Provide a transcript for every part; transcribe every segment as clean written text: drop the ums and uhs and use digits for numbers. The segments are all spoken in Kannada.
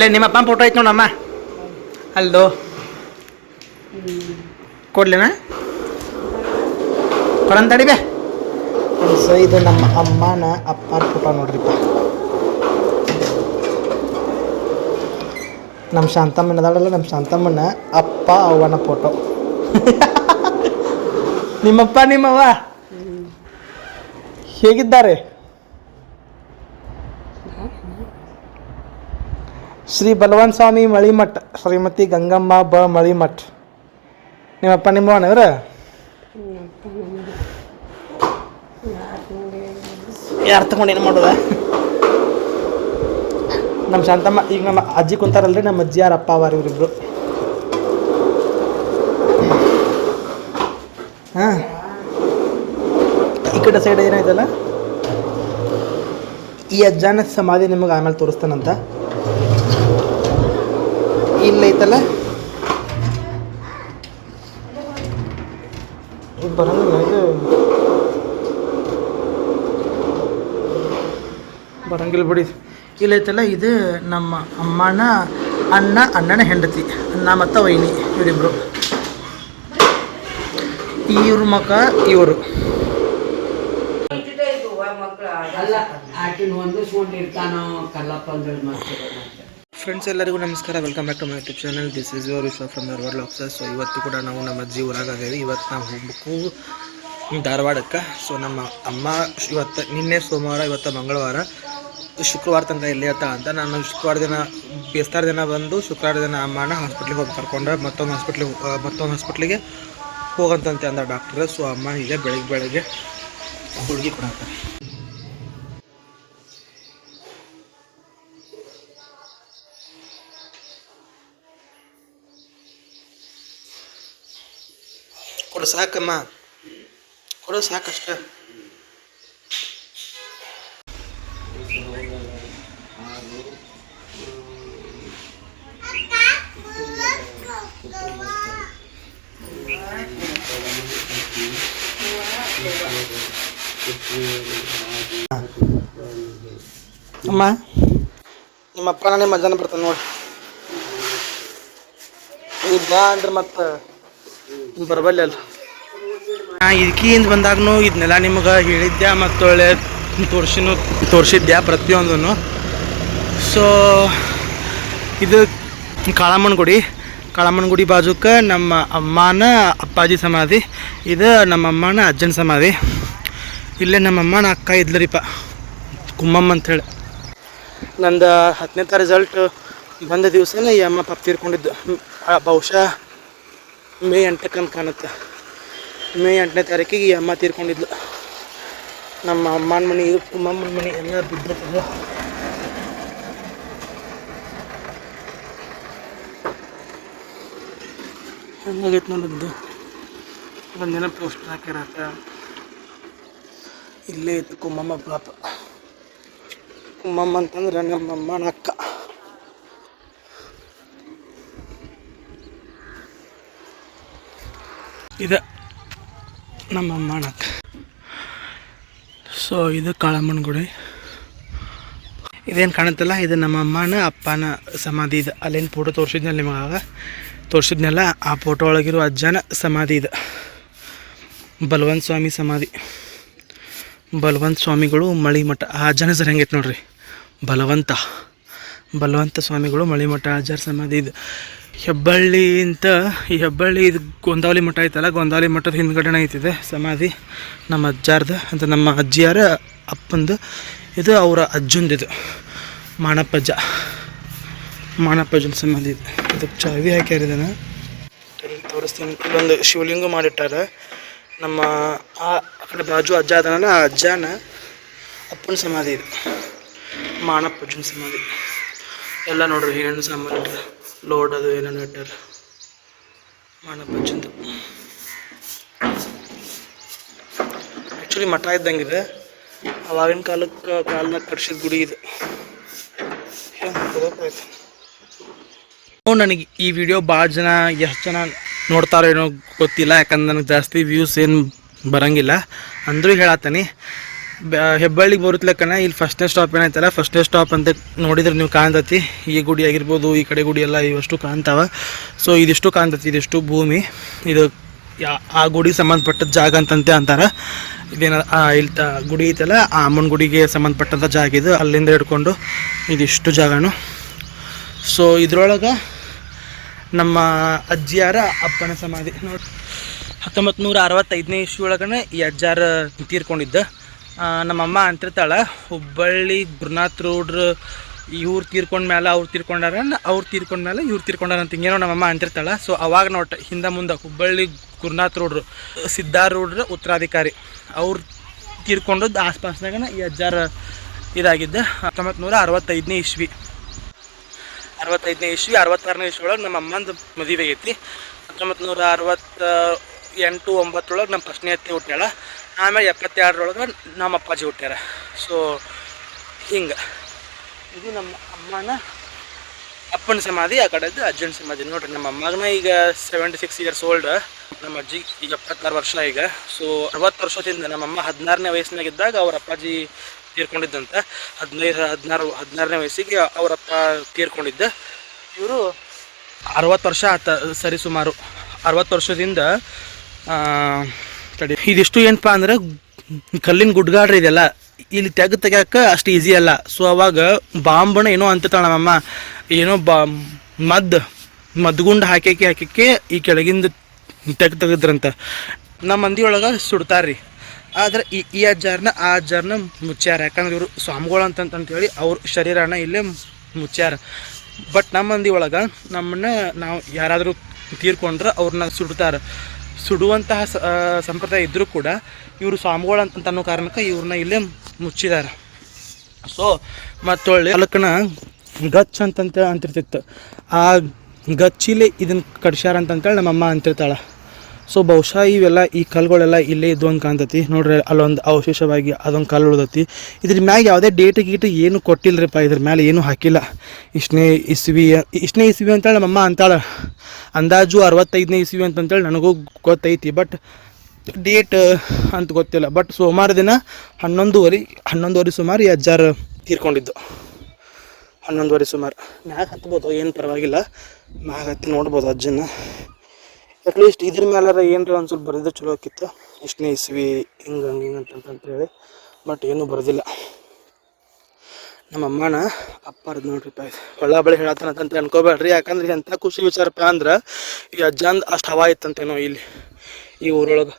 ಅಲ್ಲೇ ನಿಮ್ಮ ಅಪ್ಪನ ಫೋಟೋ ಐತೆ ನೋಡಮ್ಮ ಅಲ್ದು ಕೊಡ್ಲಿನ ಕೊಡಂತಡಿ ಬೇ. ಸೊ ಇದು ನಮ್ಮ ಅಮ್ಮನ ಅಪ್ಪನ ಫೋಟೋ ನೋಡ್ರಿಪ್ಪ. ನಮ್ಮ ಶಾಂತಮ್ಮನ ಅದಾಳಲ್ಲ, ನಮ್ಮ ಶಾಂತಮ್ಮನ ಅಪ್ಪ ಅವನ ಫೋಟೋ. ನಿಮ್ಮಪ್ಪ ನಿಮ್ಮವ್ವ ಹೇಗಿದ್ದಾರೆ? ಶ್ರೀ ಬಲವಂತ ಸ್ವಾಮಿ ಮಳಿಮಠ್, ಶ್ರೀಮತಿ ಗಂಗಮ್ಮ ಬ ಮಳಿಮಠ್. ನಿಮ್ಮಪ್ಪ ನಿಮ್ಮವನವ್ರ ಯಾರು ತಗೊಂಡು ಏನು ಮಾಡೋದ? ನಮ್ಮ ಶಾಂತಮ್ಮ ಈಗ ನಮ್ಮ ಅಜ್ಜಿ ಕುಂತಾರಲ್ರಿ, ನಮ್ಮ ಅಜ್ಜಿ ಯಾರ ಅಪ್ಪ ಅವಾರ ಇವರಿಬ್ರು. ಹಾಂ, ಈ ಕಡೆ ಸೈಡ್ ಏನಾಯ್ತಲ್ಲ, ಈ ಅಜ್ಜನ ಸಮಾಧಿ ನಿಮಗೆ ಆಮೇಲೆ ತೋರಿಸ್ತಾನಂತ. ಇಲ್ಲೈತಲ್ಲ ಬರಂಗಿಲ್ಲ, ಇದು ಬರಂಗಿಲ್ಲ ಬಿಡಿ. ಇಲ್ಲೈತಲ್ಲ, ಇದು ನಮ್ಮ ಅಮ್ಮನ ಅಣ್ಣನ ಹೆಂಡತಿ, ಅಣ್ಣ ಮತ್ತು ವೈನಿ ಇವರಿಬ್ರು. ಇವ್ರ ಮಕ್ಕ ಇವರು. ಫ್ರೆಂಡ್ಸ್ ಎಲ್ಲರಿಗೂ ನಮಸ್ಕಾರ, welcome back to my YouTube channel. This is your Vishwa from Dharwad ಲಾಕ್ಸಸ್. ಸೊ ಇವತ್ತು ಕೂಡ ನಾವು ನಮ್ಮ ಅಜ್ಜಿ ಊರಾಗದೇವಿ. ಇವತ್ತು ನಾವು ಹೋಗ್ಬೇಕು ಧಾರವಾಡಕ್ಕೆ. ಸೊ ನಮ್ಮ ಅಮ್ಮ ಇವತ್ತು ನಿನ್ನೆ ಸೋಮವಾರ, ಇವತ್ತು ಮಂಗಳವಾರ, ಶುಕ್ರವಾರ ತನಕ ಇಲ್ಲೇ ಇರ್ತಾ ಅಂತ. ನಾನು ಶುಕ್ರವಾರ ದಿನ ಬೇಸ್ತಾರ ದಿನ ಬಂದು ಶುಕ್ರವಾರ ದಿನ ಅಮ್ಮನ ಹಾಸ್ಪಿಟ್ಲಿಗೆ ಹೋಗಿ ಕರ್ಕೊಂಡ್ರೆ ಮತ್ತೊಂದು ಹಾಸ್ಪಿಟ್ಲಿಗೆ ಹೋಗಂತಂತೆ ಅಂದ ಡಾಕ್ಟ್ರ್. ಸೊ ಅಮ್ಮ ಈಗ ಬೆಳಗ್ಗೆ ಹುಡುಗಿ ಕೊಡಾಕ್ತಾರೆ. ಕೊಡು ಸಾಕಮ್ಮ, ಕೊಡು ಸಾಕಷ್ಟ. ಅಮ್ಮ ನಿಮ್ಮಪ್ಪ ನಾನೇ ಮಧ್ಯಾಹ್ನ ಬರ್ತಾನೆ ನೋಡಿ. ಈಗ ಅಂದ್ರೆ ಮತ್ತೆ ಬರಬಲ್ಲ ಅಲ್ಲ. ಇದಕ್ಕಿಂದ ಬಂದಾಗೂ ಇದನ್ನೆಲ್ಲ ನಿಮ್ಗೆ ಹೇಳಿದ್ದೆ ಮತ್ತು ಒಳ್ಳೆ ತೋರಿಸಿದ್ದೆ ಪ್ರತಿಯೊಂದನ್ನು. ಸೊ ಇದು ಕಾಳಮ್ಮನ ಗುಡಿ ಬಾಜುಕ್ಕೆ ನಮ್ಮ ಅಮ್ಮನ ಅಪ್ಪಾಜಿ ಸಮಾಧಿ, ಇದು ನಮ್ಮ ಅಮ್ಮನ ಅಜ್ಜನ ಸಮಾಧಿ. ಇಲ್ಲೇ ನಮ್ಮ ಅಮ್ಮನ ಅಕ್ಕ ಇದ್ಲರಿಪ್ಪ, ಕುಮ್ಮಮ್ಮ ಅಂಥೇಳಿ. ನಂದು 10ನೇ ರಿಸಲ್ಟ್ ಬಂದ ದಿವಸನೇ ಈ ಅಮ್ಮ ಪಾಪ ತೀರ್ಕೊಂಡಿದ್ದು. ಬಹುಶಃ ಮೇ 8ಕ್ಕೆ ಅಂತ ಕಾಣುತ್ತೆ. ಮೇ 8ನೇ ತಾರೀಕಿಗೆ ಈ ಅಮ್ಮ ತೀರ್ಕೊಂಡಿದ್ಲು. ನಮ್ಮ ಅಮ್ಮನ ಮನೆ, ಇದು ಕುಮ್ಮಮ್ಮನ ಮನೆ ಎಲ್ಲ ಬಿದ್ದಿರ್ತದೆ. ಹೆಂಗಾಗೈತೆ ನೋಡದ್ದು, ಒಂದಿನ ಪೋಸ್ಟ್ ಹಾಕ್ಯಾರಾಕ. ಇಲ್ಲೇ ಇತ್ತು ಕುಮ್ಮಮ್ಮ ಪಾಪ. ಕುಮ್ಮಮ್ಮ ಅಂತಂದ್ರೆ ನಮ್ಮ ಅಮ್ಮನ ಅಕ್ಕ. ಇದು ನಮ್ಮ ಅಮ್ಮನ ಅಕ್ಕ. ಸೊ ಇದು ಕಾಳಮ್ಮನ ಗುಡಿ. ಇದೇನು ಕಾಣುತ್ತಲ್ಲ, ಇದು ನಮ್ಮ ಅಮ್ಮನ ಅಪ್ಪನ ಸಮಾಧಿ. ಇದು ಅಲ್ಲೇನು ಫೋಟೋ ತೋರಿಸಿದ್ನಲ್ಲ ಆ ಫೋಟೋ ಒಳಗಿರೋ ಅಜ್ಜನ ಸಮಾಧಿ. ಇದು ಬಲವಂತ ಸ್ವಾಮಿ ಸಮಾಧಿ. ಬಲವಂತ ಸ್ವಾಮಿಗಳು ಮಳಿಮಠ. ಆ ಅಜ್ಜನ ಹೆಸರು ಹೆಂಗೈತೆ ನೋಡ್ರಿ, ಬಲವಂತ ಸ್ವಾಮಿಗಳು ಮಳಿಮಠ ಅಜ್ಜರ ಸಮಾಧಿ. ಇದು ಹೆಬ್ಬಳ್ಳಿ ಅಂತ, ಈ ಹೆಬ್ಬಳ್ಳಿ ಇದು ಗೊಂದಾವಲಿ ಮಠ ಐತಲ್ಲ, ಗೊಂದಾವಲಿ ಮಠದ ಹಿಂದ್ಗಡೆನೇ ಐತಿದೆ ಸಮಾಧಿ ನಮ್ಮ ಅಜ್ಜಾರ್ದು ಅಂತ, ನಮ್ಮ ಅಜ್ಜಿಯಾರ ಅಪ್ಪಂದು. ಇದು ಅವರ ಅಜ್ಜಂದು, ಇದು ಮಾಣಪ್ಪಜ್ಜನ ಸಮಾಧಿ. ಇದು ಇದಕ್ಕೆ ಚಾವಿ ಹಾಕ್ಯಾರಿದ್ದಾನೆ, ತೋರಿಸ್ತೀನಿ. ಇಲ್ಲೊಂದು ಶಿವಲಿಂಗ ಮಾಡಿಟ್ಟಾರ. ನಮ್ಮ ಆ ಕಡೆ ಬಾಜು ಅಜ್ಜ ಅದನಲ್ಲ, ಆ ಅಜ್ಜನ ಅಪ್ಪನ ಸಮಾಧಿ. ಇದು ಮಾಣಪ್ಪಜ್ಜನ ಸಮಾಧಿ. ಎಲ್ಲ ನೋಡ್ರಿ ಏನೇನು ಸಾಮಾನು ಇಟ್ಟಾರ, ಲೋಡ್ ಅದು ಏನೇನು ಇಟ್ಟಾರ ಮಾಣಪ್ಪಜ್ಜಂದು. ಆ್ಯಕ್ಚುಲಿ ಮಠ ಇದ್ದಂಗಿದೆ, ಅವಾಗಿನ ಕಾಲದಾಗ ಕಟ್ಸಿದ ಗುಡಿ ಇದು. ನನಗೆ ಈ ವಿಡಿಯೋ ಭಾಳ ಜನ, ಎಷ್ಟು ಜನ ನೋಡ್ತಾರೋ ಏನೋ ಗೊತ್ತಿಲ್ಲ, ಯಾಕಂದ್ರೆ ನನಗೆ ಜಾಸ್ತಿ ವ್ಯೂಸ್ ಏನು ಬರೋಂಗಿಲ್ಲ. ಅಂದರೂ ಹೇಳತ್ತೀನಿ, ಹೆಬ್ಬಳ್ಳಿಗೆ ಬರುತ್ತಲಕ್ಕನ ಇಲ್ಲಿ ಫಸ್ಟ್ನೇ ಸ್ಟಾಪ್ ಏನೈತಲ್ಲ, ಫಸ್ಟ್ನೇ ಸ್ಟಾಪ್ ಅಂತ ನೋಡಿದ್ರೆ ನೀವು ಕಾಣ್ತತಿ. ಈ ಗುಡಿ ಆಗಿರ್ಬೋದು, ಈ ಕಡೆ ಗುಡಿ ಎಲ್ಲ ಇವಷ್ಟು ಕಾಣ್ತಾವ. ಸೊ ಇದಿಷ್ಟು ಕಾಣ್ತತಿ, ಇದಿಷ್ಟು ಭೂಮಿ. ಇದು ಆ ಗುಡಿಗೆ ಸಂಬಂಧಪಟ್ಟದ ಜಾಗ ಅಂತಂತೆ ಅಂತಾರೆ. ಇದೇನ ಇಲ್ಲಿ ಗುಡಿ ಐತಲ್ಲ, ಆ ಅಮ್ಮನ ಗುಡಿಗೆ ಸಂಬಂಧಪಟ್ಟಂಥ ಜಾಗ ಇದು. ಅಲ್ಲಿಂದ ಹಿಡ್ಕೊಂಡು ಇದಿಷ್ಟು ಜಾಗನು. ಸೊ ಇದ್ರೊಳಗೆ ನಮ್ಮ ಅಜ್ಜಿಯಾರ ಅಪ್ಪನ ಸಮಾಧಿ ನೋಡಿ. 1965ನೇ ಇಸ್ವಿ ಒಳಗನೆ ಈ ಅಜ್ಜಾರ ತೀರ್ಕೊಂಡಿದ್ದ. ನಮ್ಮಮ್ಮ ಅಂತಿರ್ತಾಳೆ, ಹುಬ್ಬಳ್ಳಿ ಗುರುನಾಥ್ ರೋಡ್ರು ಇವ್ರು ತೀರ್ಕೊಂಡ್ಮೇಲೆ ಅವ್ರು ತೀರ್ಕೊಂಡ್ಮೇಲೆ ಇವ್ರು ತೀರ್ಕೊಂಡಾರ ಅಂತ ಹಿಂಗೇನೋ ನಮ್ಮಮ್ಮ ಅಂತಿರ್ತಾಳೆ. ಸೊ ಅವಾಗ ನೋಟ ಹಿಂದೆ ಮುಂದೆ ಹುಬ್ಬಳ್ಳಿ ಗುರುನಾಥ್ ರೋಡ್ರು ಸಿದ್ಧಾರ್ ರೋಡ್ರ ಉತ್ತರಾಧಿಕಾರಿ ಅವ್ರು ತೀರ್ಕೊಂಡದ್ದು ಆಸ್ಪಾಸ್ನಾಗನ ಈ ಅಜ್ಜಾರ ಇದಾಗಿದ್ದ. 1965ನೇ ಇಸ್ವಿ 66ನೇ ಇಸ್ವಿ ಒಳಗೆ ನಮ್ಮ ಅಮ್ಮಂದು ಮದುವೆ ಐತಿ. 1968-9 ನಮ್ಮ ಫಸ್ಟ್ನೇ ಅತ್ತೆ ಹುಟ್ಟ್ಯಾಳ. ಆಮೇಲೆ 72 ನಮ್ಮ ಅಪ್ಪಾಜಿ ಹುಟ್ಟ್ಯಾರ. ಸೊ ಹಿಂಗೆ ಇದು ನಮ್ಮ ಅಮ್ಮನ ಅಪ್ಪನ ಸಮಾಧಿ, ಆ ಕಡೆದು ಅಜ್ಜನ ಸಮಾಧಿ. ನೋಡ್ರಿ ನಮ್ಮ ಅಮ್ಮಗನ ಈಗ 76 ಇಯರ್ಸ್ ಓಲ್ಡ್, ನಮ್ಮ ಅಜ್ಜಿ ಈಗ 76 ವರ್ಷ ಈಗ. ಸೊ 60 ವರ್ಷದಿಂದ ನಮ್ಮಮ್ಮ 16ನೇ ವಯಸ್ಸಿನಾಗಿದ್ದಾಗ ಅವ್ರ ಅಪ್ಪಾಜಿ ತೀರ್ಕೊಂಡಿದ್ದಂತ. 16ನೇ ವಯಸ್ಸಿಗೆ ಅವರಪ್ಪ ತೀರ್ಕೊಂಡಿದ್ದ. ಇವರು 60 ವರ್ಷ ಆತ ಸರಿ, ಸುಮಾರು 60 ವರ್ಷದಿಂದ ಇದಿಷ್ಟು ಏನಪ್ಪ ಅಂದ್ರೆ ಕಲ್ಲಿನ ಗುಡ್ಗಾಡ್ರಿ ಇದೆಲ್ಲ. ಇಲ್ಲಿ ತೆಗ್ಯಾಕ ಅಷ್ಟು ಈಸಿ ಅಲ್ಲ. ಸೊ ಅವಾಗ ಬಾಂಬಣ ಏನೋ ಅಂತಾಳ ನಮ್ಮಮ್ಮ, ಏನೋ ಮದ್ಗುಂಡು ಹಾಕಿ ಈ ಕೆಳಗಿಂದ ತೆಗೆದ್ರಂತ. ನಮ್ಮ ಮಂದಿ ಒಳಗೆ ಸುಡ್ತಾರ್ರಿ. ಆದರೆ ಈ ಅಜ್ಜಾರನ್ನ ಆ ಅಜ್ಜಾರನ್ನ ಮುಚ್ಚಾರ. ಯಾಕಂದ್ರೆ ಇವರು ಸ್ವಾಮಿಗಳು ಅಂತಂತೇಳಿ ಅವ್ರ ಶರೀರನ ಇಲ್ಲೇ ಮುಚ್ಚಾರ. ಬಟ್ ನಮ್ಮ ಮಂದಿ ಒಳಗೆ ನಾವು ಯಾರಾದರೂ ತೀರ್ಕೊಂಡ್ರೆ ಅವ್ರನ್ನ ಸುಡ್ತಾರೆ. ಸುಡುವಂತಹ ಸಂಪ್ರದಾಯ ಇದ್ದರೂ ಕೂಡ ಇವರು ಸ್ವಾಮಿಗಳು ಅಂತ ಅನ್ನೋ ಕಾರಣಕ್ಕೆ ಇವ್ರನ್ನ ಇಲ್ಲೇ ಮುಚ್ಚಿದ್ದಾರೆ. ಸೊ ಮತ್ತೊಳ್ಳೆ ಅಲಕ್ಕನ ಗಚ್ ಅಂತಿರ್ತಿತ್ತು. ಆ ಗಚ್ಚಿಲೆ ಇದನ್ನು ಕಡ್ಸ್ಯಾರ ಅಂತಂತೇಳಿ ನಮ್ಮಮ್ಮ ಅಂತಿರ್ತಾಳೆ. ಸೊ ಬಹುಶಃ ಇವೆಲ್ಲ ಈ ಕಲ್ಲುಗಳೆಲ್ಲ ಇಲ್ಲೇ ಇದ್ದು ಅಂತ ಕಾಣ್ತತಿ. ನೋಡ್ರಿ ಅಲ್ಲೊಂದು ಅವಶೇಷವಾಗಿ ಅದೊಂದು ಕಲ್ಲು ಉಳ್ದತಿ. ಇದ್ರ ಮ್ಯಾಗ ಯಾವುದೇ ಡೇಟ್ ಏನು ಕೊಟ್ಟಿಲ್ಲರಿಪ್ಪ, ಇದ್ರ ಮೇಲೆ ಏನೂ ಹಾಕಿಲ್ಲ. ಇಷ್ಟನೇ ಇಸ್ವಿ ಅಂತೇಳಿ ನಮ್ಮಮ್ಮ ಅಂತಾಳೆ. ಅಂದಾಜು 65ನೇ ಇಸ್ವಿ ಅಂತಂತೇಳಿ ನನಗೂ ಗೊತ್ತೈತಿ, ಬಟ್ ಡೇಟ್ ಅಂತ ಗೊತ್ತಿಲ್ಲ. ಬಟ್ ಸೋಮವಾರ ದಿನ 11:30 ಸುಮಾರು ಈ ಅಜ್ಜಾರು ತೀರ್ಕೊಂಡಿದ್ದು. 11:30 ಸುಮಾರು. ಮ್ಯಾಗ ಹತ್ಬೋದು, ಏನು ಪರವಾಗಿಲ್ಲ, ಮ್ಯಾಗ ಹತ್ತಿ ನೋಡ್ಬೋದು ಅಜ್ಜನ. ಅಟ್ಲೀಸ್ಟ್ ಇದ್ರ ಮೇಲೆ ಏನಾರ ಒಂದು ಸ್ವಲ್ಪ ಬರೆದಿದ್ದು ಚಲೋ ಆಕಿತ್ತು. ಇಷ್ಟನೇ ಇಸ್ವಿ ಹಿಂಗೆ ಅಂತಂತೇಳಿ, ಬಟ್ ಏನೂ ಬರೋದಿಲ್ಲ. ನಮ್ಮ ಅಮ್ಮನ ಅಪ್ಪಾರ್ದು ನೋಡ್ರಿ ಹೊಳ್ಳ ಬಳಿ ಹೇಳತ್ತಾನಂತ ಅನ್ಕೋಬೇಡ್ರಿ. ಯಾಕಂದ್ರೆ ಎಂಥ ಖುಷಿ ವಿಚಾರಪ್ಪ ಅಂದ್ರೆ ಈ ಅಜ್ಜಂದು ಅಷ್ಟು ಹವಾ ಇತ್ತಂತೇನೋ ಇಲ್ಲಿ ಈ ಊರೊಳಗೆ.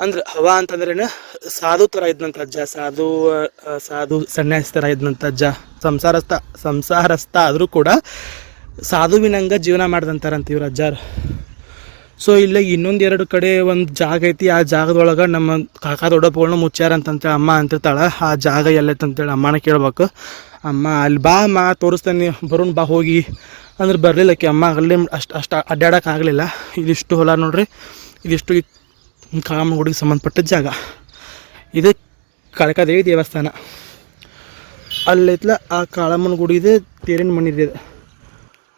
ಅಂದ್ರೆ ಹವಾ ಅಂತಂದ್ರೇನು, ಸಾಧು ಥರ ಇದ್ದಂಥ ಅಜ್ಜ, ಸಾಧು ಸನ್ಯಾಸಿ ಥರ ಇದ್ದಂಥ ಅಜ್ಜ. ಸಂಸಾರಸ್ಥ ಆದರೂ ಕೂಡ ಸಾಧುವಿನಂಗೆ ಜೀವನ ಮಾಡ್ದಂತಾರಂತ ಇವ್ರ ಅಜ್ಜಾರು. ಸೊ ಇಲ್ಲೇ ಇನ್ನೊಂದು 2 ಕಡೆ ಒಂದು ಜಾಗ ಐತಿ. ಆ ಜಾಗದೊಳಗೆ ನಮ್ಮ ಕಾಕಾ ದೊಡ್ಡಪ್ಪಗಳನ್ನ ಮುಚ್ಚಾರ ಅಂತಂತೇಳಿ ಅಮ್ಮ ಅಂತಿರ್ತಾಳೆ. ಆ ಜಾಗ ಎಲ್ಲೈತಂತೇಳಿ ಅಮ್ಮನ ಕೇಳ್ಬೇಕು. ಅಮ್ಮ ಅಲ್ಲಿ ಬಾ ತೋರಿಸ್ತೇನೆ, ಬರೋಣ ಬಾ ಹೋಗಿ ಅಂದ್ರೆ ಬರಲಿಲ್ಲಕ್ಕೆ ಅಮ್ಮ. ಅಲ್ಲಿ ಅಷ್ಟು ಅಡ್ಡಾಡೋಕ್ಕಾಗಲಿಲ್ಲ. ಇದಿಷ್ಟು ಹೊಲ ನೋಡ್ರಿ, ಇದಿಷ್ಟು ಕಾಳಮ್ಮನ ಗುಡಿಗೆ ಸಂಬಂಧಪಟ್ಟ ಜಾಗ. ಇದು ಕಾಳಿಕಾದೇವಿ ದೇವಸ್ಥಾನ. ಅಲ್ಲೈತ್ಲ ಆ ಕಾಳಮ್ಮನ ಗುಡಿದೆ ತೇರಿನ ಮಣ್ಣಿದೆ.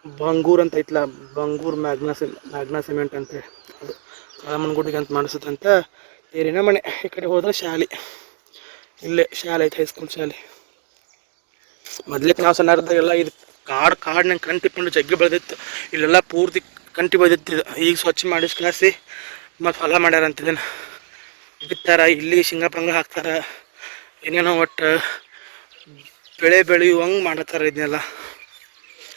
ಬಂಗೂರ್ ಅಂತ ಐತ್ಲ, ಬಂಗೂರ್ ಮ್ಯಾಗ್ನಾ ಸಿಮೆಂಟ್ ಅಂತೇಳಿ ಅದು ಕಾಳಮ್ಮನ ಗುಡಿಗೆ ಅಂತ ಮಾಡಿಸುತ್ತಂತ ತೇರಿನ ಮನೆ. ಈ ಕಡೆ ಹೋದ್ರೆ ಶಾಲೆ, ಇಲ್ಲೇ ಶಾಲೆ ಐತೆ, ಹೈಸ್ಕೂಲ್ ಶಾಲೆ. ಮೊದ್ಲಿಕ್ಕೆ ನಾವು ಸಣ್ಣದಾಗೆಲ್ಲ ಇದು ಕಾಡಿನ ಕಂಟಿ ಪಿಂಡು ಜಗ್ಗಿ ಬೆಳೆದಿತ್ತು. ಇಲ್ಲೆಲ್ಲ ಪೂರ್ತಿ ಕಂಟಿ ಬೆಳೆದಿತ್ತು. ಈಗ ಸ್ವಚ್ಛ ಮಾಡಿ ಕ್ಲಾಸಿ ಮತ್ತು ಹೊಲ ಮಾಡ್ಯಾರ ಅಂತಿದ್ದೇನೆ. ಬಿತ್ತಾರ, ಇಲ್ಲಿ ಶೇಂಗಾ ಹಾಕ್ತಾರ, ಏನೇನೋ ಒಟ್ಟು ಬೆಳೆ ಬೆಳೆಯುವಂಗೆ ಮಾಡತ್ತಾರ. ಇದನ್ನೆಲ್ಲ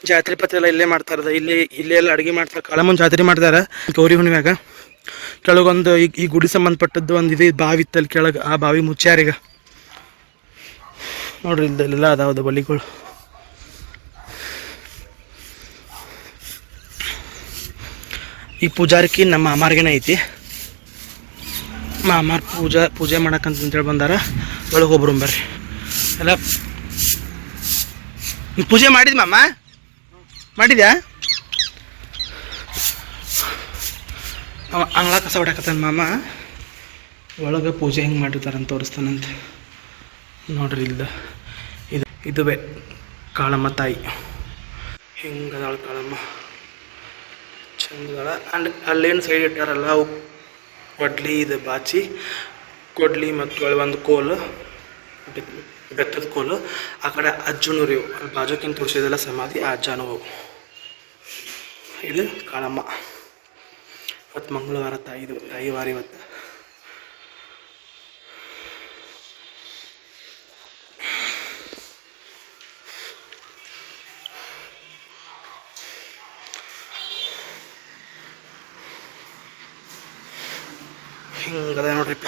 ಜಾತ್ರೆ ಪತ್ರ ಎಲ್ಲ ಇಲ್ಲೇ ಮಾಡ್ತಾರದ. ಇಲ್ಲೇ ಎಲ್ಲ ಅಡುಗೆ ಮಾಡ್ತಾರೆ. ಕಾಳಮ್ಮನ ಜಾತ್ರೆ ಮಾಡ್ತಾರೆ ಗೌರಿ ಹುಣ್ಣಿಮ್ಯಾಗ. ಕೆಳಗೊಂದು ಈ ಗುಡಿ ಸಂಬಂಧಪಟ್ಟದ್ದು ಒಂದು ಇದು ಬಾವಿ ಇತ್ತಲ್ಲಿ ಕೆಳಗೆ, ಆ ಬಾವಿ ಮುಚ್ಚಾರೀಗ ನೋಡ್ರಿ. ಇಲ್ಲೆಲ್ಲ ಅದಾವದು ಬಲಿಗಳು. ಈ ಪೂಜಾರಿಕಿ ನಮ್ಮ ಮಾಮಾರ್ಗೇನೆ ಐತಿ. ಮಾಮಾರ್ ಪೂಜೆ ಮಾಡಕ್ಕಂತೇಳಿ ಬಂದಾರ. ಒಳಗೆ ಒಬ್ರು ಬರ್ರಿ ಎಲ್ಲ ಪೂಜೆ ಮಾಡಿದ್ ಮಾಮ, ಮಾಡಿದ್ಯಾ? ಅಂಗ್ಳ ಕಸ ಹೊಡಕತ್ತಾನ ಮಾಮ. ಒಳಗೆ ಪೂಜೆ ಹೆಂಗೆ ಮಾಡಿರ್ತಾರಂತ ತೋರಿಸ್ತಾನಂತ ನೋಡ್ರಿ. ಇದುವೇ ಕಾಳಮ್ಮ ತಾಯಿ. ಹಿಂಗದಾಳ ಕಾಳಮ್ಮ, ಚಂದದಾಳ. ಆ್ಯಂಡ್ ಅಲ್ಲೇನು ಸೈಡ್ ಇಟ್ಟಾರಲ್ಲ ಅವು ಕೊಡ್ಲಿ, ಇದು ಬಾಚಿ ಕೊಡ್ಲಿ ಮತ್ತು ಒಂದು ಕೋಲು ಬೆತ್ತದ ಕೋಲು. ಆ ಕಡೆ ಅಜ್ಜನೂರು ಇವು ಅಲ್ಲಿ ಬಾಜುಕಿಂತ ತೋರಿಸಿದೆಲ್ಲ ಸಮಾಧಿ ಆ ಅಜ್ಜನವು. ಇದು ಕಾಳಮ್ಮ. ಇವತ್ತು ಮಂಗಳವಾರ ತಾಯಿ ವಾರ ಇವತ್ತು. ಹಿಂಗದ ನೋಡ್ರಿಪ್ಪ.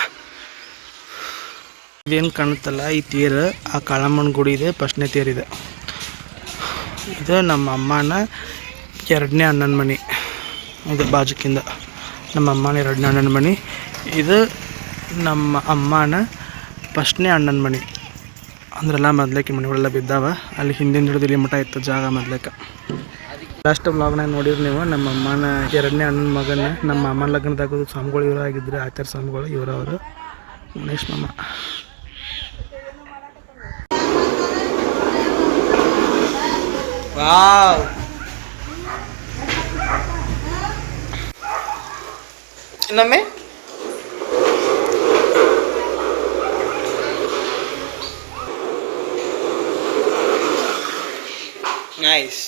ಇದೇನು ಕಾಣುತ್ತಲ್ಲ ಈ ತೇರು ಆ ಕಾಳಮ್ಮನ ಗುಡಿ ಇದೆ, ಫಸ್ಟ್ನೇ ತೇರಿದೆ. ಇದು ನಮ್ಮ ಅಮ್ಮನ 2ನೇ ಅಣ್ಣನ ಮನೆ. ಇದು ಬಾಜುಕಿಂದ ನಮ್ಮ ಅಮ್ಮನ 2ನೇ ಅಣ್ಣನ ಮನೆ. ಇದು ನಮ್ಮ ಅಮ್ಮನ ಫಸ್ಟ್ನೇ ಅಣ್ಣನ ಮನೆ. ಅಂದ್ರೆಲ್ಲ ಮೊದ್ಲೇಕಿ ಮನೆಗಳೆಲ್ಲ ಬಿದ್ದಾವ. ಅಲ್ಲಿ ಹಿಂದಿನ ಹಿಡಿದು ಇಲ್ಲಿ ಮಠ ಇತ್ತು ಜಾಗ ಮೊದ್ಲೇಕ. ಲಾಸ್ಟ್ ವ್ಲಾಗ್ನಾಗ ನೋಡಿರಿ ನೀವು ನಮ್ಮ ಅಮ್ಮನ 2ನೇ ಅಣ್ಣನ ಮಗನ ನಮ್ಮ ಅಮ್ಮನ ಲಗ್ನದಾಗ ಸ್ವಾಮಿಗಳು ಇವರು ಆಗಿದ್ರು, ಆಚಾರ ಸ್ವಾಮಿಗಳು ಇವರವರು ಗಣೇಶ್ ಮಾಮ. ವಾವ್, ಇನ್ನೊಮ್ಮೆ ನೈಸ್.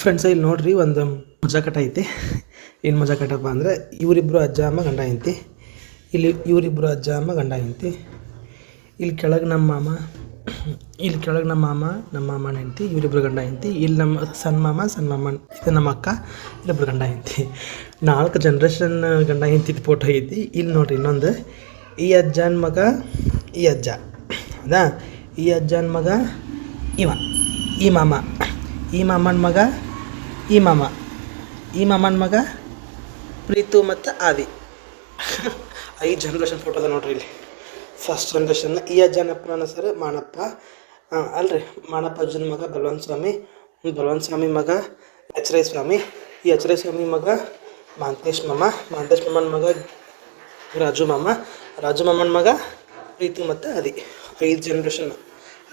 ಫ್ರೆಂಡ್ಸ ಇಲ್ಲಿ ನೋಡ್ರಿ ಒಂದು ಮಜಾಕಟ ಐತಿ. ಏನು ಮಜಾಕಟಪ್ಪ ಅಂದರೆ ಇವರಿಬ್ಬರು ಅಜ್ಜ ಅಮ್ಮ ಗಂಡ ಹೆಂಡ್ತಿ. ಇಲ್ಲಿ ಇವರಿಬ್ಬರು ಅಜ್ಜ ಅಮ್ಮ ಗಂಡ ಹೆಂಡ್ತಿ. ಇಲ್ಲಿ ಕೆಳಗೆ ನಮ್ಮ ಮಾಮ, ಇಲ್ಲಿ ಕೆಳಗೆ ನಮ್ಮ ಮಾಮನ ಹೆಂಡ್ತಿ, ಇವರಿಬ್ಬರು ಗಂಡ ಹೆಂಡ್ತಿ. ಇಲ್ಲಿ ನಮ್ಮ ಸಣ್ಣ ಮಾಮನ ಇದು ನಮ್ಮ ಅಕ್ಕ, ಇಲ್ಲಿಬ್ಬರು ಗಂಡ ಹೆಂಡ್ತಿ. 4 ಜನ್ರೇಷನ್ ಗಂಡ ಹೆಂಡ್ತಿದ್ದು ಫೋಟೋ ಐತಿ. ಇಲ್ಲಿ ನೋಡ್ರಿ ಇನ್ನೊಂದು, ಈ ಅಜ್ಜನ ಮಗ ಈ ಅಜ್ಜ ಹೌದಾ, ಈ ಅಜ್ಜನ ಮಗ ಈ ಮಾಮ, ಈ ಮಾಮನ ಮಗ ಈ ಮಾಮನ ಮಗ ಪ್ರೀತು ಮತ್ತು ಆದಿ. 5 ಜನ್ರೇಷನ್ ಫೋಟೋ ಅದ ನೋಡ್ರಿ ಇಲ್ಲಿ. ಫಸ್ಟ್ ಜನ್ರೇಷನ್ ಈ ಅಜ್ಜನಪ್ಪ ನನ್ನ ಹೆಸರು ಮಾನಪ್ಪ ಅಲ್ರಿ. ಮಾನಪ್ಪ ಅಜ್ಜನ ಮಗ ಬಲವಂತ ಸ್ವಾಮಿ ಮಗ ಎಚ್ಚರೈ ಸ್ವಾಮಿ. ಈ ಎಚ್ಚರೈ ಸ್ವಾಮಿ ಮಗ ಮಾಂತೇಶ್ ಮಾಮನ ಮಗ ರಾಜು ಮಾಮನ ಮಗ ಪ್ರೀತು ಮತ್ತು ಆದಿ. 5 ಜನ್ರೇಷನ್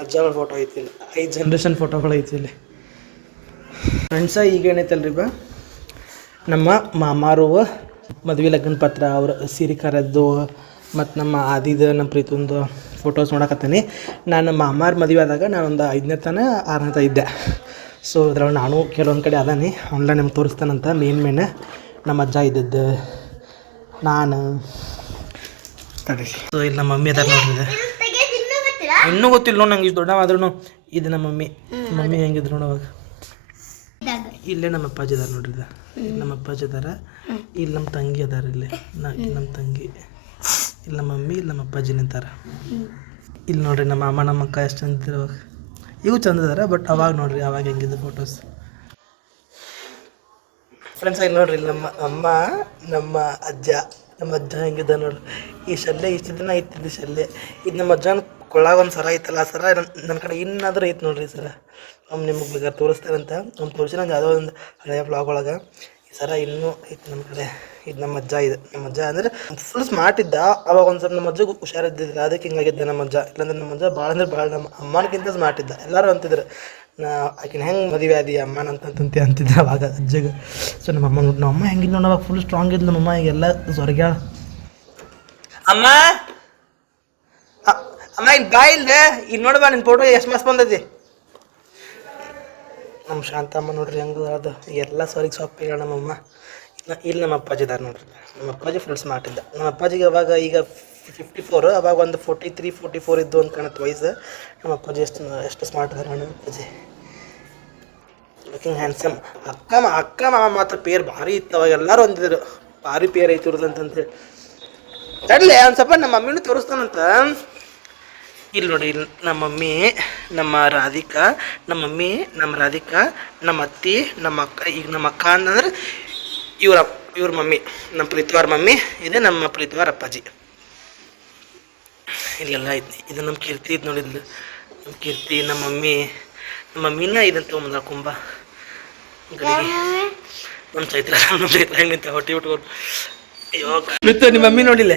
ಅಜ್ಜಗಳ ಫೋಟೋ ಐತಿ ಇಲ್ಲಿ. 5 ಜನ್ರೇಷನ್ ಫೋಟೋಗಳು ಐತಿ ಇಲ್ಲಿ. ಫ್ರೆಂಡ್ಸ ಈಗ ಏನೈತಲ್ರಿ ಬಾ, ನಮ್ಮ ಮಾಮಾರು ಮದುವೆ ಲಗ್ನ ಪತ್ರ ಅವ್ರ ಸೀರೆ ಕರದ್ದು ಮತ್ತು ನಮ್ಮ ಆದಿದ ನಮ್ಮ ಪ್ರೀತಂದು ಫೋಟೋಸ್ ನೋಡಕತ್ತೀನಿ. ನಾನು ಮಾಮಾರ ಮದುವೆ ಆದಾಗ ನಾನೊಂದು 5ನೇ ತನ 6ನೇ ತ ಇದ್ದೆ. ಸೊ ಇದ್ರೊಳಗೆ ನಾನು ಕೆಲವೊಂದು ಕಡೆ ಅದಾನಿ, ಆನ್ಲೈನ್ ನಿಮ್ಗೆ ತೋರಿಸ್ತಾನಂತ. ಮೇನ್ ನಮ್ಮ ಅಜ್ಜ ಇದ್ದದ್ದು ನಾನು ತಡಿ. ಸೊ ಇಲ್ಲಿ ನಮ್ಮ ಮಮ್ಮಿ ಅದಾರ ನೋಡ್ರಿ. ಇನ್ನೂ ಗೊತ್ತಿಲ್ಲ ನಂಗೆ, ಇಷ್ಟು ದೊಡ್ಡವಾದ್ರೂ. ಇದು ನಮ್ಮ ಮಮ್ಮಿ ಹೆಂಗಿದ್ರು ನೋಡೋವಾಗ. ಇಲ್ಲೇ ನಮ್ಮ ಅಪ್ಪಾಜಿ ಅದಾರ ನೋಡ್ರಿ. ನಮ್ಮ ಅಪ್ಪಾಜಿ ಅದಾರ. ಇಲ್ಲಿ ನಮ್ಮ ತಂಗಿ ಅದಾರ. ಇಲ್ಲಿ ನಮ್ಮ ತಂಗಿ, ಇಲ್ಲಿ ನಮ್ಮ ಮಮ್ಮಿ, ಇಲ್ಲಿ ನಮ್ಮ ಅಪ್ಪಾಜಿ ನಿಂತಾರ. ಇಲ್ಲಿ ನೋಡ್ರಿ ನಮ್ಮ ಅಮ್ಮ ನಮ್ಮ ಅಕ್ಕ ಎಷ್ಟು ಚಂದ ಇರೋವಾಗ. ಇವು ಚಂದ ಅದಾರ, ಬಟ್ ಅವಾಗ ನೋಡ್ರಿ ಅವಾಗ ಹೆಂಗಿದ್ದು ಫೋಟೋಸ್. ಫ್ರೆಂಡ್ಸ್ ಇಲ್ಲಿ ನೋಡ್ರಿ ನಮ್ಮ ಅಮ್ಮ ನಮ್ಮ ಅಜ್ಜ ಹೆಂಗಿದ್ದ ನೋಡ್ರಿ. ಈ ಶಲ್ಯ ಇಷ್ಟು ದಿನ ಐತಿದ್ದು ಶಲ್ಯ. ಇದು ನಮ್ಮ ಅಜ್ಜನ ಕೊಳ್ಳಾಗ ಒಂದು ಸರ ಐತಲ್ಲ, ಆ ಸರ ನನ್ನ ಕಡೆ ಇನ್ನಾದ್ರೂ ಐತೆ ನೋಡ್ರಿ ಈ ಸರ. ನಿಮಗೆ ಬೇಕಾದ್ರೆ ತೋರಿಸ್ತೇವಂತ ನಮ್ಮ ತೋರಿಸಿ ನಂಗೆ ಯಾವುದೋ ಒಂದು ಹಳೆಯ ಬ್ಲಾಗ್ ಒಳಗೆ. ಈ ಸರ ಇನ್ನೂ ಐತೆ ನಮ್ಮ ಕಡೆ. ಇದು ನಮ್ಮ ಅಜ್ಜ. ನಮ್ಮ ಅಜ್ಜ ಅಂದರೆ ಫುಲ್ ಸ್ಮಾರ್ಟ್ ಇದ್ದ. ಅವಾಗ ಒಂದು ಸ್ವಲ್ಪ ನಮ್ಮ ಅಜ್ಜಗೆ ಹುಷಾರಿದ್ದಿಲ್ಲ, ಅದಕ್ಕೆ ಹಿಂಗಾಗಿದ್ದೆ ನಮ್ಮ ಅಜ್ಜ. ಇಲ್ಲಾಂದ್ರೆ ನಮ್ಮ ಅಜ್ಜ ಭಾಳ ಅಂದ್ರೆ ಭಾಳ ನಮ್ಮ ಅಮ್ಮನಕ್ಕಿಂತ ಸ್ಮಾರ್ಟ್ ಇದ್ದ. ಎಲ್ಲರೂ ಅಂತಿದ್ರು ಆಕಿನ ಹೆಂಗೆ ಮದುವೆ ಆದಿ ಅಮ್ಮನ ಅಂತಿದ್ರು ಅವಾಗ ಅಜ್ಜಗೆ. ಸೊ ನಮ್ಮಮ್ಮ ಹೆಂಗಿದ್ದು ನೋಡು, ಅವಾಗ ಫುಲ್ ಸ್ಟ್ರಾಂಗ್ ಇದ್ದು ನಮ್ಮಮ್ಮ. ಈಗೆಲ್ಲ ಸ್ವರ್ಗ್ಯಾಳ. ಅಮ್ಮ ಇಲ್ಲಿ ಬಾ, ಇಲ್ಲದೆ ಇಲ್ಲಿ ನೋಡ್ಬಾ, ನಿನ್ನ ಫೋಟೋ ಎಷ್ಟು ಮಸ್ತ್ ಬಂದೈತಿ. ನಮ್ಮ ಶಾಂತಮ್ಮ ನೋಡ್ರಿ ಹೆಂಗೆ ಅದು ಎಲ್ಲ ಸೊರಿಗೆ ಸೊಪ್ಪು ಹೇಳ ನಮ್ಮಮ್ಮ. ಇಲ್ಲಿ ನಮ್ಮ ಅಪ್ಪಾಜಿ ಇದಾರೆ ನೋಡ್ರಿ. ನಮ್ಮ ಅಪ್ಪಾಜಿ ಫುಲ್ ಸ್ಮಾರ್ಟ್ ಇದ್ದ. ನಮ್ಮ ಅಪ್ಪಾಜಿಗೆ ಅವಾಗ ಈಗ 54, ಅವಾಗ ಒಂದು 43, 44 ಇದ್ದು ಅಂತ ಕಾಣುತ್ತೆ ವಯಸ್ಸು. ನಮ್ಮ ಅಪ್ಪಾಜಿ ಎಷ್ಟು ಸ್ಮಾರ್ಟ್ ಅದಾರ ನಮ್ಮ ಅಪ್ಪಾಜಿ. Looking handsome. ಅಕ್ಕ ಮಾಮ ಮಾತ್ರ ಪೇರ್ ಭಾರಿ ಇತ್ತು. ಅವಾಗ ಎಲ್ಲರೂ ಅಂದಿದ್ರು ಭಾರಿ ಪೇರ್ ಐತಿ ಇವ್ರದ್ದು ಅಂತಂತೇಳಿ. ತಡಲೆ ಒಂದು ಸ್ವಲ್ಪ ನಮ್ಮ ಮಮ್ಮಿನೂ ತೋರಿಸ್ತಾನಂತ. ಇಲ್ಲಿ ನೋಡಿ, ಇಲ್ಲಿ ನಮ್ಮ ಮಮ್ಮಿ ನಮ್ಮ ರಾಧಿಕಾ, ನಮ್ಮ ಅತ್ತಿ, ನಮ್ಮ ಅಕ್ಕ. ಈಗ ನಮ್ಮ ಅಕ್ಕ ಅಂತಂದ್ರೆ ಇವ್ರ ಮಮ್ಮಿ, ನಮ್ಮ ಪ್ರೀತಿವಾರ ಮಮ್ಮಿ. ಇದೆ ನಮ್ಮ ಪ್ರೀತಿವಾರ ಅಪ್ಪಾಜಿ. ಇಲ್ಲೆಲ್ಲ ಐತಿ. ಇದು ನಮ್ಮ ಕೀರ್ತಿ ಇದು ನೋಡಿದ್ಲು. ನಮ್ಮ ಕೀರ್ತಿ ನಮ್ಮ ಮಮ್ಮಿನ ಇದನ್ನು ತೊಗೊಂಬಂದ ಕುಂಬ ಗಡಿಗೆ. ನಮ್ಮ ಚೈತ್ರ ಹೆಂಗಂತ ಹೊಟ್ಟೆ ಬಿಟ್ಕೊಂಡು. ಅಯ್ಯೋ ಪ್ರೀತು, ನಿಮ್ಮ ಮಮ್ಮಿ ನೋಡಿಲ್ಲ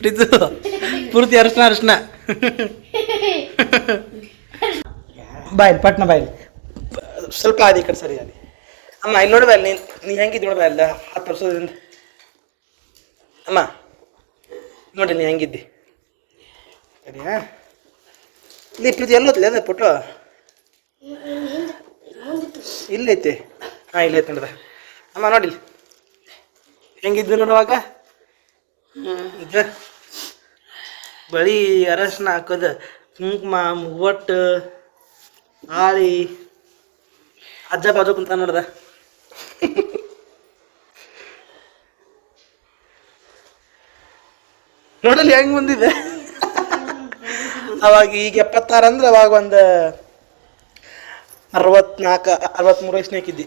ಪ್ರೀತು ಪೂರ್ತಿ ಅರಶಿನ ಬಾಯ್ ಪಟ್ನ ಬಾಯ್. ಸ್ವಲ್ಪ ಆದಿ ಕಡೆ ಸರಿ ಆದಿ. ಅಮ್ಮ ಇಲ್ಲಿ ನೋಡ್ಬಾ, ನೀ ಹೆಂಗಿದ್ದು ನೋಡ್ಬಾ. ಎಲ್ಲ 10 ವರ್ಷದಿಂದ ಅಮ್ಮ ನೋಡಿ ನೀ ಹೆಂಗಿದ್ದಿ. ಸರಿಯಾ ಇಲ್ಲಿ ಪ್ರೀತಿ ಎಲ್ಲೋದ್ಲಿ ಅದ ಫೋಟೋ ಇಲ್ಲೈತಿ ಹಾಂ ಇಲ್ಲೈತೆ ನೋಡ್ದ ಅಮ್ಮ ನೋಡಿ ಹೆಂಗಿದ್ವಿ ನೋಡುವಾಗ ಈಗ ಬಳಿ ಅರಶಿನ ಹಾಕೋದು ಕುಂಕುಮ ಒಟ್ಟು ಆಳಿ ಅಜ್ಜ ಬಾಜು ಕುಂತ ನೋಡ್ದ ನೋಡಲ್ಲಿ ಹೆಂಗ್ ಬಂದಿದೆ ಅವಾಗ ಈಗ 76 ಅಂದ್ರೆ ಅವಾಗ ಒಂದು 63 ವಯಸ್ಸಿನಾಕಿದ್ದಿ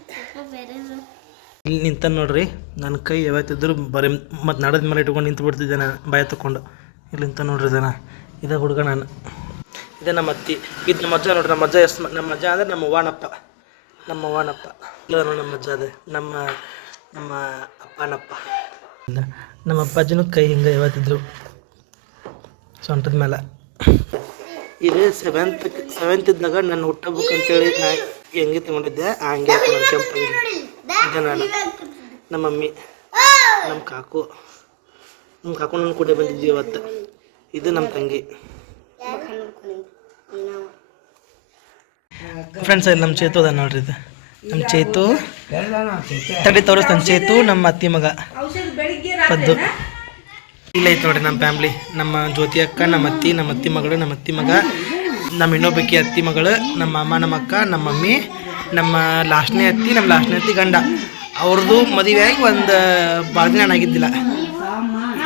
ಇಲ್ಲಿ ನಿಂತ ನೋಡ್ರಿ ನನ್ನ ಕೈ ಯಾವತ್ತಿದ್ರು ಬರೀ ಮತ್ತು ನಡದ ಮೇಲೆ ಇಟ್ಕೊಂಡು ನಿಂತು ಬಿಡ್ತಿದ್ದೆ ನಾನು ಬಾಯ ತಗೊಂಡು ಇಲ್ಲಿ ನಿಂತ ನೋಡ್ರಿ ಇದನ್ನ ಇದೇ ಹುಡುಗ ನಾನು ಇದೇ ನಮ್ಮ ಅತ್ತಿ ಇದು ನಮ್ಮ ಅಜ್ಜ ನೋಡ್ರಿ ನಮ್ಮ ಅಜ್ಜ ನಮ್ಮ ಅಜ್ಜ ಅಂದ್ರೆ ನಮ್ಮ ಅವ್ವನಪ್ಪ ಇಲ್ಲ ನಮ್ಮ ಅಜ್ಜ ಅದೇ ನಮ್ಮ ಅಪ್ಪನಪ್ಪ ನಮ್ಮ ಅಪ್ಪಾಜಿನೂ ಕೈ ಹಿಂಗೆ ಯಾವತ್ತಿದ್ರು ಸೊಂಟದ ಮೇಲೆ ಇದು ಸೆವೆಂತ್ ಇದ್ದಾಗ ನಾನು ಹುಟ್ಟಬೇಕಂತೇಳಿ ನಾ ಹೆಂಗೆ ತಗೊಂಡಿದ್ದೆ ಹಂಗೆ ನನ್ನ ಕೆಂಪಂಗಿ ಇದೆ ನಾನು ನಮ್ಮ ಮಮ್ಮಿ ನಮ್ಮ ಕಾಕು ನನ್ನ ಕೂಡ ಬಂದಿದ್ವಿ ಇವತ್ತು ಇದು ನಮ್ಮ ತಂಗಿ ಫ್ರೆಂಡ್ಸ್ ಇಲ್ಲಿ ನಮ್ಮ ಚೇತು ಅದ ನೋಡ್ರಿ ಇದು ನಮ್ಮ ಚೇತು ತಡಿ ತೋರಿಸ್ತಾನೆ ಚೇತು ನಮ್ಮ ಅತ್ತಿ ಮಗ ಪದ್ದು ಇಲ್ಲ ಐತೆ ನೋಡ್ರಿ ನಮ್ಮ ಫ್ಯಾಮ್ಲಿ ನಮ್ಮ ಜ್ಯೋತಿ ಅಕ್ಕ ನಮ್ಮ ಅತ್ತಿ ಮಗಳು ನಮ್ಮ ಅತ್ತಿ ಮಗ ನಮ್ಮ ಇನ್ನೊಬ್ಬಕಿ ಅತ್ತಿ ಮಗಳು ನಮ್ಮ ಮಾಮ ನಮ್ಮ ಅಕ್ಕ ನಮ್ಮ ಮಮ್ಮಿ ನಮ್ಮ ಲಾಸ್ಟ್ನೇ ಅತ್ತಿ ಗಂಡ ಅವ್ರದ್ದು ಮದುವೆಯಾಗಿ ಒಂದು ಭಾಳ ದಿನ ಆಗಿದ್ದಿಲ್ಲ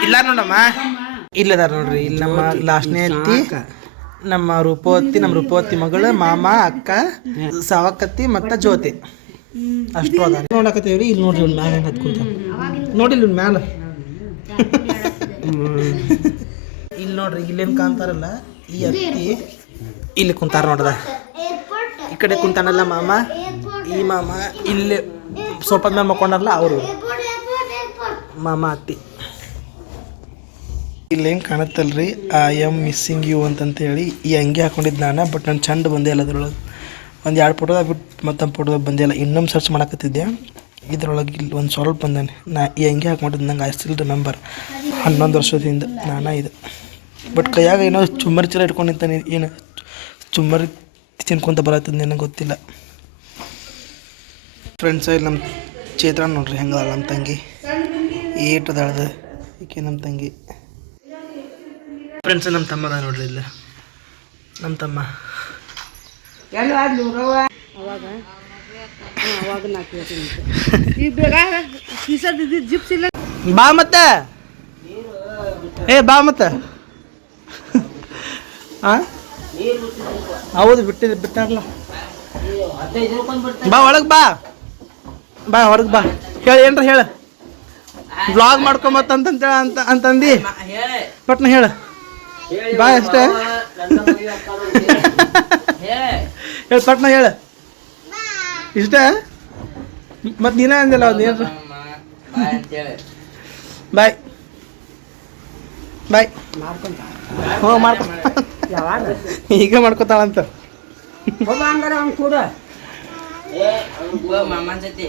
ಇಲ್ಲ ನೋಡಮ್ಮ ಇಲ್ಲದಾರ ನೋಡ್ರಿ ಇಲ್ಲಿ ನಮ್ಮ ಲಾಸ್ಟ್ನೇ ಅತ್ತಿ ನಮ್ಮ ರೂಪವತಿ ಮಗಳು ಮಾಮ ಅಕ್ಕ ಸಾವಕತ್ತಿ ಮತ್ತು ಜ್ಯೋತಿ ಅಷ್ಟು ಅದ ನೋಡಕತ್ತೀವ್ರಿ ಇಲ್ಲಿ ನೋಡ್ರಿ ಇವ್ನ ಮ್ಯಾಲ ಹೆಂಗೆ ಹತ್ಕೊಂತ ನೋಡಿಲ್ಲ ಇವ್ನ ಮ್ಯಾಲ ಇಲ್ಲಿ ನೋಡ್ರಿ ಇಲ್ಲೇನು ಕಾಣ್ತಾರಲ್ಲ ಈ ಅತ್ತಿ ಇಲ್ಲಿ ಕುಂತಾರ ನೋಡ್ದ ಈ ಕಡೆ ಕುಂತಾನಲ್ಲ ಮಾಮ ಈ ಮಾಮ ಇಲ್ಲಿ ಸ್ವಲ್ಪ ಮೇಲೆ ಮಕ್ಕೊಂಡಾರಲ್ಲ ಅವರು ಮಾಮ ಅತ್ತಿ ಇಲ್ಲೇನು ಕಾಣತ್ತಲ್ರಿ ಐ ಆಮ್ ಮಿಸ್ಸಿಂಗ್ ಯು ಅಂತಂತೇಳಿ ಈ ಅಂಗಿ ಹಾಕೊಂಡಿದ್ದು ನಾನು ಬಟ್ ನಾನು ಚಂದ ಬಂದೇ ಇಲ್ಲ ಅದ್ರೊಳಗೆ ಒಂದು 2 ಫೋಟೋದಾಗ ಬಿಟ್ಟು ಮತ್ತೊಂದು ಫೋಟೋದಾಗ ಬಂದೇ ಇಲ್ಲ ಇನ್ನೊಮ್ಮೆ ಸರ್ಚ್ ಮಾಡಕತ್ತಿದ್ದೆ ಇದ್ರೊಳಗೆ ಇಲ್ಲಿ ಒಂದು ಸ್ವಲ್ಪ ಬಂದಾನೆ ನಾ ಈ ಅಂಗಿ ಹಾಕೊಂಡಿದ್ದು ನಂಗೆ ಐ ಸ್ಟಿಲ್ ರಿಮೆಂಬರ್ 11 ವರ್ಷದಿಂದ ನಾನಾ ಇದು ಬಟ್ ಕೈಯಾಗ ಏನೋ ಚುಮ್ಮರಿ ಚೀಲ ಇಟ್ಕೊಂಡಿದ್ದಾನೆ ಏನು ಚುಮ್ಮರಿ ತಿನ್ಕೊಂತ ಬರತ್ತಿದ್ದೆ ನನಗೆ ಗೊತ್ತಿಲ್ಲ ಫ್ರೆಂಡ್ಸ್ ಇಲ್ಲಿ ನಮ್ಮ ಚೇತ್ರ ನೋಡ್ರಿ ಹೆಂಗದ ನಮ್ಮ ತಂಗಿ ಏಟದಾಳ್ದು ಈಕೆ ನಮ್ಮ ತಂಗಿ ಫ್ರೆಂಡ್ಸ್ ನಮ್ಮ ತಮ್ಮ ಅದ ನೋಡ್ರಿ ಇಲ್ಲ ನಮ್ಮ ತಮ್ಮ ಬಾ ಮತ್ತೆ ಬಾ ಮತ್ತೆ ಹೌದು ಬಿಟ್ಟಾರಲ್ಲ ಬಾ ಒಳಗೆ ಬಾ ಹೊರಗೆ ಬಾ ಹೇಳಿ ಏನ್ರ ಹೇಳ ವ್ಲಾಗ್ ಮಾಡ್ಕೊಂಬತ್ತಂತೇಳಿ ಅಂತಂದು ಪಟ್ನ ಹೇಳ ಬಾ ಅಷ್ಟೇ ಹೇಳ ಪಟ್ನ ಹೇಳ ಇಷ್ಟ ಮತ್ತು ನೀನ ಅಂದಿಲ್ಲ ಒಂದು ಏನ್ರ ಬಾಯ್ ಹ್ಞೂ ಈಗ ಮಾಡ್ಕೊತಾಳಂತ ಕೂಡ ಮಾಮನ್ ಜೊತೆ